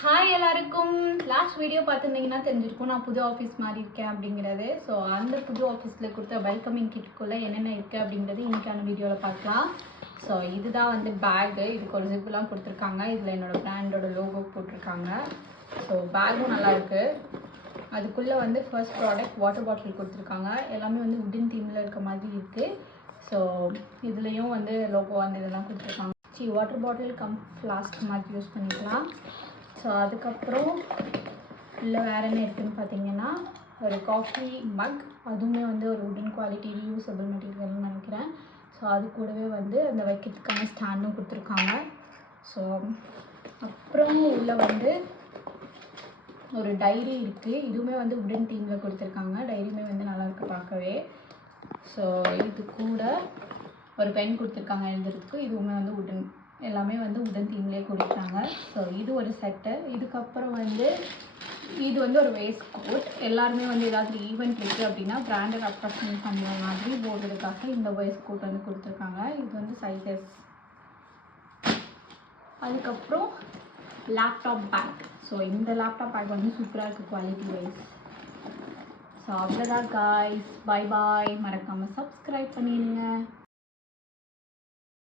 Hi எல்லாருக்கும். Last video பார்த்துருந்தீங்கன்னா தெரிஞ்சிருக்கும் நான் புது ஆஃபீஸ் மாறி இருக்கேன் அப்படிங்கிறது. ஸோ அந்த புது ஆஃபீஸில் கொடுத்த வெல்கமிங் கிட்டுக்குள்ளே என்னென்ன இருக்குது அப்படிங்கிறது இன்றைக்கான வீடியோவில் பார்க்கலாம். ஸோ இதுதான் வந்து பேகு. இதுக்கு ஒரு ஜிப்லாம் கொடுத்துருக்காங்க. இதில் என்னோடய பிராண்டோட லோகோ போட்டிருக்காங்க. ஸோ பேகும் நல்லாயிருக்கு. அதுக்குள்ளே வந்து ஃபர்ஸ்ட் ப்ராடக்ட் வாட்டர் பாட்டில் கொடுத்துருக்காங்க. எல்லாமே வந்து உட்டன் தீமில் இருக்க மாதிரி இருக்குது. ஸோ இதுலேயும் வந்து லோகோ வந்து இதெல்லாம் கொடுத்துருக்காங்க. வாட்டர் பாட்டில் கம் ஃப்ளாஸ்க் மாதிரி யூஸ் பண்ணிக்கலாம். ஸோ அதுக்கப்புறம் இல்லை வேறு என்ன இருக்குதுன்னு பார்த்தீங்கன்னா ஒரு காஃபி மக். அதுவுமே வந்து ஒரு உடன் குவாலிட்டி ரீயூசபிள் மெட்டீரியல்னு நினைக்கிறேன். ஸோ அது கூடவே வந்து அந்த வைக்கிறதுக்கான ஸ்டாண்டும் கொடுத்துருக்காங்க. ஸோ அப்புறம் உள்ள வந்து ஒரு டைரி இருக்குது. இதுவுமே வந்து உடன் தீமில் கொடுத்துருக்காங்க. டைரியுமே வந்து நல்லாயிருக்கு பார்க்கவே. ஸோ இது கூட ஒரு பென் கொடுத்துருக்காங்க எழுதுறதுக்கு. இதுவுமே வந்து உடன், எல்லாமே வந்து உடன் தீம்லேயே கொடுத்தாங்க. ஸோ இது ஒரு செட்டு. இதுக்கப்புறம் வந்து இது வந்து ஒரு வேஸ்ட் கோட். எல்லாருமே வந்து ஏதாவது ஈவெண்ட் இருக்குது அப்படின்னா பிராண்டை ரெப்ரசன்ட் பண்ணுற மாதிரி போடுறதுக்காக இந்த வேஸ்ட் கோட் வந்து கொடுத்துருக்காங்க. இது வந்து சைஸஸ். அதுக்கப்புறம் லேப்டாப் பேக். ஸோ இந்த லேப்டாப் பேக் வந்து சூப்பராக இருக்குது குவாலிட்டி வைஸ். ஸோ அவ்வளோதான் காய்ஸ். Bye bye. மறக்காமல் சப்ஸ்கிரைப் பண்ணிடுங்க.